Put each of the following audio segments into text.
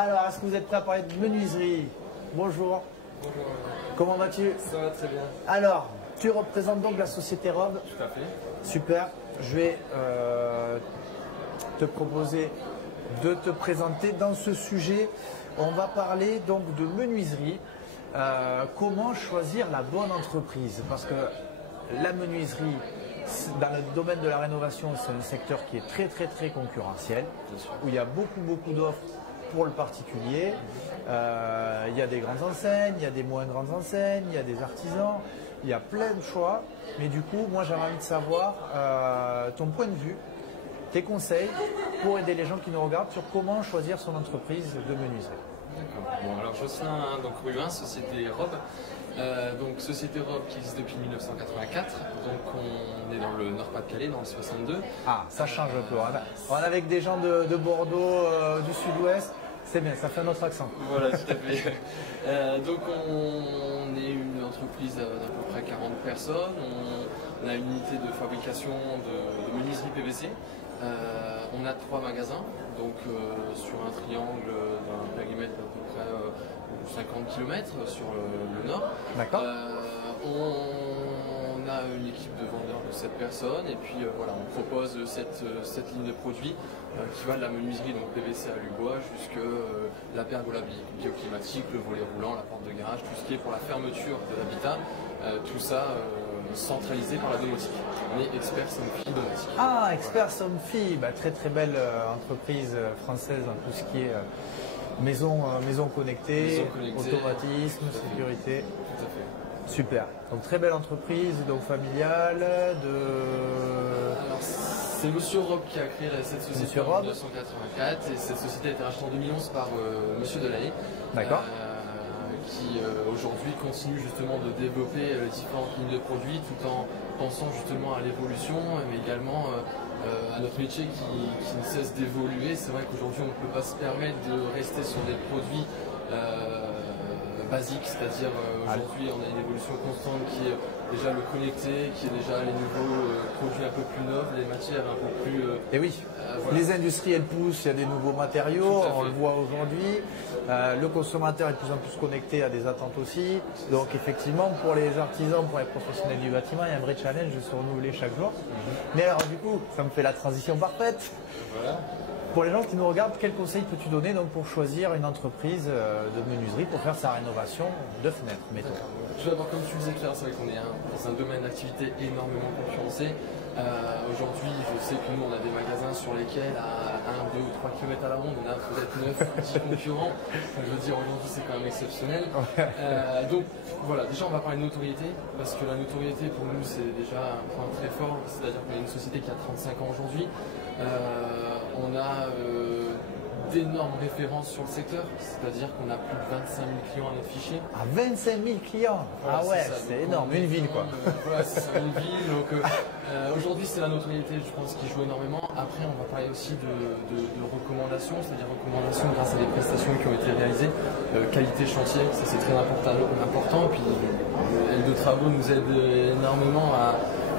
Alors, est-ce que vous êtes prêt à parler de menuiserie? Bonjour. Bonjour. Comment vas-tu? Ça va très bien. Alors, tu représentes donc la société Rob. Tout à fait. Super. Je vais te proposer de te présenter dans ce sujet. On va parler donc de menuiserie. Comment choisir la bonne entreprise? Parce que la menuiserie, dans le domaine de la rénovation, c'est un secteur qui est très concurrentiel, où il y a beaucoup d'offres pour le particulier. Il y a des grandes enseignes, il y a des moins grandes enseignes, il y a des artisans, il y a plein de choix. Mais du coup, moi j'avais envie de savoir ton point de vue, tes conseils pour aider les gens qui nous regardent sur comment choisir son entreprise de menuiserie. D'accord. Bon, alors Jocelyn, donc rue 1, Société Rob. Donc Société Rob qui existe depuis 1984. Donc on est dans le Nord-Pas-de-Calais, dans le 62. Ah, ça change un peu. On est avec des gens de Bordeaux, du Sud-Ouest. C'est bien, ça fait un autre accent. Voilà, tout à fait. Donc on est une entreprise d'à peu près 40 personnes. On a une unité de fabrication de menuiserie PVC. On a 3 magasins, donc sur un triangle d'un périmètre d'à peu près 50 km sur le nord. D'accord. On a une équipe de vendeurs de 7 personnes et puis voilà, on propose cette ligne de produits qui va de la menuiserie, donc PVC à Lubois, jusque la pergola bioclimatique, le volet roulant, la porte de garage, tout ce qui est pour la fermeture de l'habitat, tout ça centralisé par la domotique. On est expert Somfy domotique. Ah, expert Somfy, bah, très belle entreprise française dans tout ce qui est maison connectée, automatisme, sécurité. Tout à fait. Super. Donc très belle entreprise, donc familiale, Alors c'est Monsieur Rob qui a créé cette société en 1984 et cette société a été rachetée en 2011 par Monsieur Delahaye. D'accord. Qui aujourd'hui continue justement de développer différentes lignes de produits tout en pensant justement à l'évolution mais également à notre métier qui ne cesse d'évoluer. C'est vrai qu'aujourd'hui on ne peut pas se permettre de rester sur des produits basiques, c'est-à-dire aujourd'hui on a une évolution constante qui est déjà le connecté, qui est déjà les nouveaux produits un peu plus neufs, les matières un peu plus... Et oui, voilà. Les industries elles poussent, il y a des nouveaux matériaux, on le voit aujourd'hui. Le consommateur est de plus en plus connecté à des attentes aussi. Donc effectivement, pour les artisans, pour les professionnels du bâtiment, il y a un vrai challenge de se renouveler chaque jour. Mais alors du coup, ça me fait la transition parfaite. Voilà. Pour les gens qui nous regardent, quels conseils peux-tu donner donc, pour choisir une entreprise de menuiserie pour faire sa rénovation de fenêtres, mettons? Tout d'abord, comme tu le disais Claire, c'est vrai qu'on est dans un domaine d'activité énormément concurrencé. Aujourd'hui, je sais que nous, on a des magasins sur lesquels, à 1, 2 ou 3 km à la ronde, on a peut-être 9 petits concurrents. Enfin, je veux dire, aujourd'hui, c'est quand même exceptionnel. Donc, voilà, déjà, on va parler de notoriété, parce que la notoriété, pour nous, c'est déjà un point très fort. C'est-à-dire qu'on est une société qui a 35 ans aujourd'hui. On a d'énormes références sur le secteur, c'est-à-dire qu'on a plus de 25 000 clients à notre fichier. Ah, 25 000 clients. Voilà, ah ouais, c'est énorme, une ville quoi. Voilà, c'est ça, une ville. Donc aujourd'hui, c'est la notoriété, je pense, qui joue énormément. Après, on va parler aussi de recommandations, c'est-à-dire recommandations grâce à des prestations qui ont été réalisées. Qualité chantier, ça c'est très important. Et puis, l'aile de travaux nous aide énormément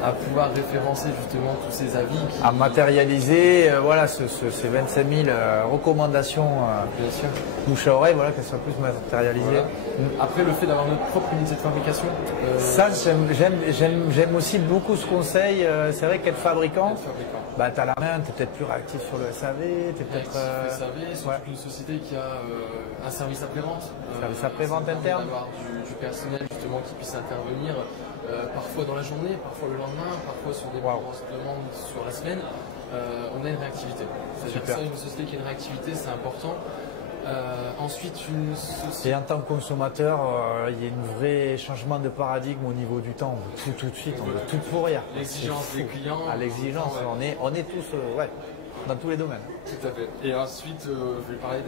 à pouvoir référencer justement tous ces avis. À matérialiser voilà, ces 25 000 recommandations bouche à oreille, voilà, qu'elles soient plus matérialisées. Voilà. Après, le fait d'avoir notre propre unité de fabrication. Ça, j'aime aussi beaucoup ce conseil. C'est vrai qu'être fabricant, bah, tu as la main, tu es peut-être plus réactif sur le SAV. Tu es peut-être. SAV, surtout une société qui a un service après-vente. Service après-vente interne. D'avoir du personnel justement qui puisse intervenir. Parfois dans la journée, parfois le lendemain, parfois sur des grosses demandes sur la semaine, on a une réactivité. C'est-à-dire que ça, une société qui a une réactivité, c'est important. Ensuite, une société... Et en tant que consommateur, il y a un vrai changement de paradigme au niveau du temps. On veut tout de suite, on veut tout pour rien. L'exigence des clients. À l'exigence, on est tous dans tous les domaines. Tout à fait. Et ensuite, je vais parler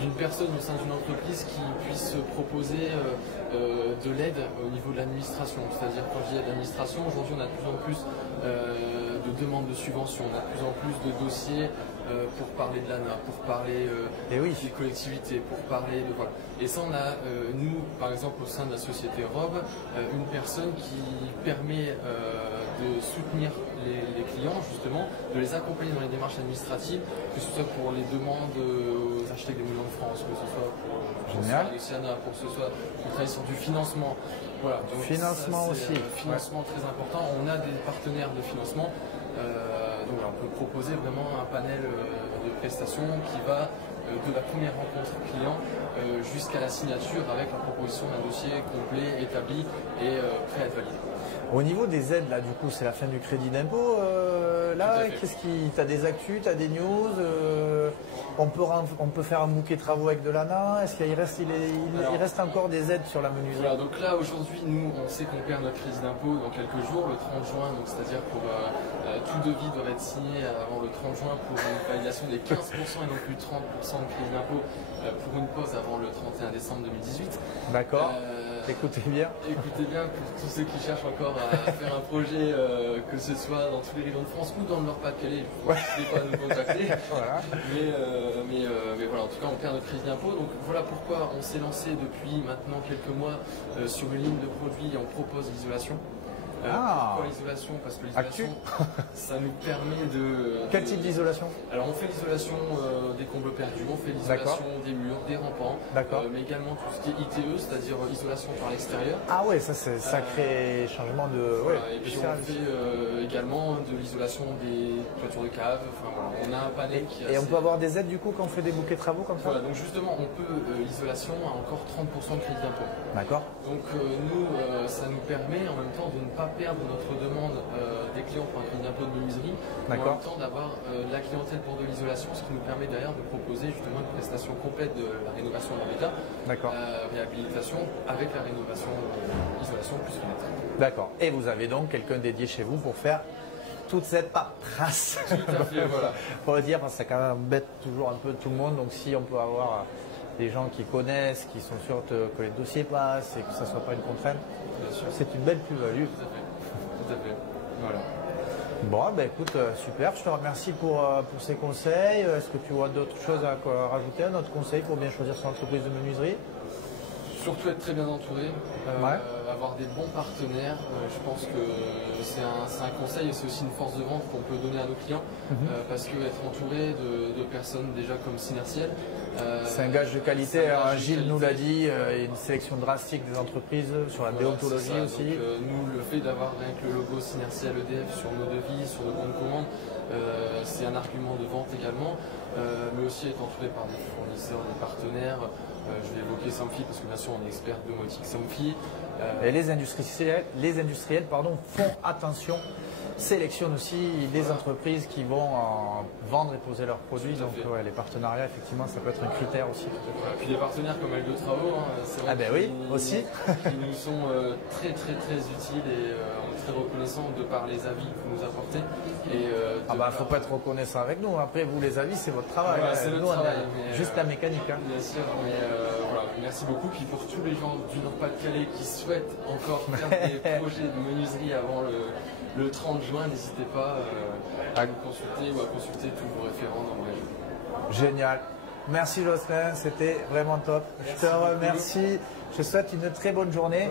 d'une personne au sein d'une entreprise qui puisse proposer de l'aide au niveau de l'administration. C'est-à-dire, quand je dis l'administration, aujourd'hui on a de plus en plus de demandes de subventions, on a de plus en plus de dossiers pour parler de l'ANA, pour parler des collectivités, pour parler de... Voilà. Et ça, on a, nous, par exemple, au sein de la société Rob, une personne qui permet de soutenir les clients, justement, de les accompagner dans les démarches administratives, que ce soit pour les demandes aux architectes des Monuments de France, que ce soit pour Luciana, pour que ce soit pour travailler sur du financement. Voilà, donc financement ça, aussi. Financement très important. On a des partenaires de financement. Donc là, on peut proposer vraiment un panel de prestations qui va de la première rencontre client jusqu'à la signature avec la proposition d'un dossier complet, établi et prêt à être validé. Au niveau des aides, là, du coup, c'est la fin du crédit d'impôt. Là, t'as des actus, t'as des news. On peut faire un bouquet de travaux avec de l'ANA. Est-ce qu'il reste encore des aides sur la menuiserie? Voilà, donc là, aujourd'hui, nous, on sait qu'on perd notre crédit d'impôt dans quelques jours, le 30 juin. Donc, c'est-à-dire pour tout devis doit être signé avant le 30 juin pour une validation des 15% et non plus 30% de crédit d'impôt pour une pause avant le 31 décembre 2018. D'accord. Écoutez bien. Écoutez bien pour tous ceux qui cherchent encore à faire un projet, que ce soit dans tous les régions de France ou dans le Nord-Pas-de-Calais, n'hésitez pas à nous contacter. Voilà. Mais voilà, en tout cas, on perd notre crédit d'impôt. Donc voilà pourquoi on s'est lancé depuis maintenant quelques mois sur une ligne de produits et on propose l'isolation. Pourquoi l'isolation? Parce que l'isolation, ça nous permet de... Quel type d'isolation? Alors on fait l'isolation des combles perdus, on fait l'isolation des murs, des rampants, mais également tout ce qui est ITE, c'est-à-dire isolation par l'extérieur. Ah ouais, ça c'est sacré changement de... Voilà, et puis on fait également de l'isolation des toitures de cave, enfin voilà, on a un panel qui est Et on peut avoir des aides du coup quand on fait des bouquets de travaux comme ça? Voilà, donc justement on peut, l'isolation à encore 30% de crédit d'impôt. D'accord. Donc nous, ça nous permet en même temps de ne pas perdre notre demande des clients pour un crédit d'impôt de menuiserie, mais en même temps d'avoir la clientèle pour de l'isolation, ce qui nous permet derrière de proposer justement une prestation complète de la rénovation de l'habitat, réhabilitation avec la rénovation isolation plus fenêtre. D'accord. Et vous avez donc quelqu'un dédié chez vous pour faire toute cette paperasse. Tout à fait, voilà. Pour le dire, parce que ça quand même embête toujours un peu tout le monde, donc si on peut avoir des gens qui connaissent, qui sont sûrs que les dossiers passent et que ça ne soit pas une contrainte, c'est une belle plus-value. Tout à fait. Voilà. Bon, ben écoute, super, je te remercie pour ces conseils. Est-ce que tu vois d'autres choses à rajouter à notre conseil pour bien choisir son entreprise de menuiserie? Surtout être très bien entouré, avoir des bons partenaires. Je pense que c'est un conseil et c'est aussi une force de vente qu'on peut donner à nos clients parce que être entouré de personnes déjà comme Synertiel, c'est un gage de qualité. Gilles nous l'a dit, une sélection drastique des entreprises sur la déontologie aussi. Donc, nous, le fait d'avoir rien que le logo Synertiel EDF sur nos devis, sur nos bons de commande, c'est un argument de vente également, mais aussi être entouré par des fournisseurs, des partenaires. Je vais évoquer Somfy parce que bien sûr on est expert de domotique Somfy. Et les industriels font attention, sélectionnent aussi des entreprises qui vont vendre et poser leurs produits. Donc les partenariats, effectivement, ça peut être un critère aussi. Et puis des partenaires comme Aldo Travaux, c'est vrai qui nous sont très utiles et on est très reconnaissants de par les avis que vous nous apportez. Faut pas être reconnaissant avec nous. Après, vous, les avis, c'est votre travail. C'est nous, travail, on a juste la mécanique. Bien sûr, mais voilà, merci beaucoup. Puis pour tous les gens du Nord-Pas-de-Calais qui souhaitent encore faire des projets de menuiserie avant le 30 juin, n'hésitez pas à nous consulter ou à consulter tous vos référents dans le région. Génial. Merci Jocelyn, c'était vraiment top. Je te remercie. Je te souhaite une très bonne journée.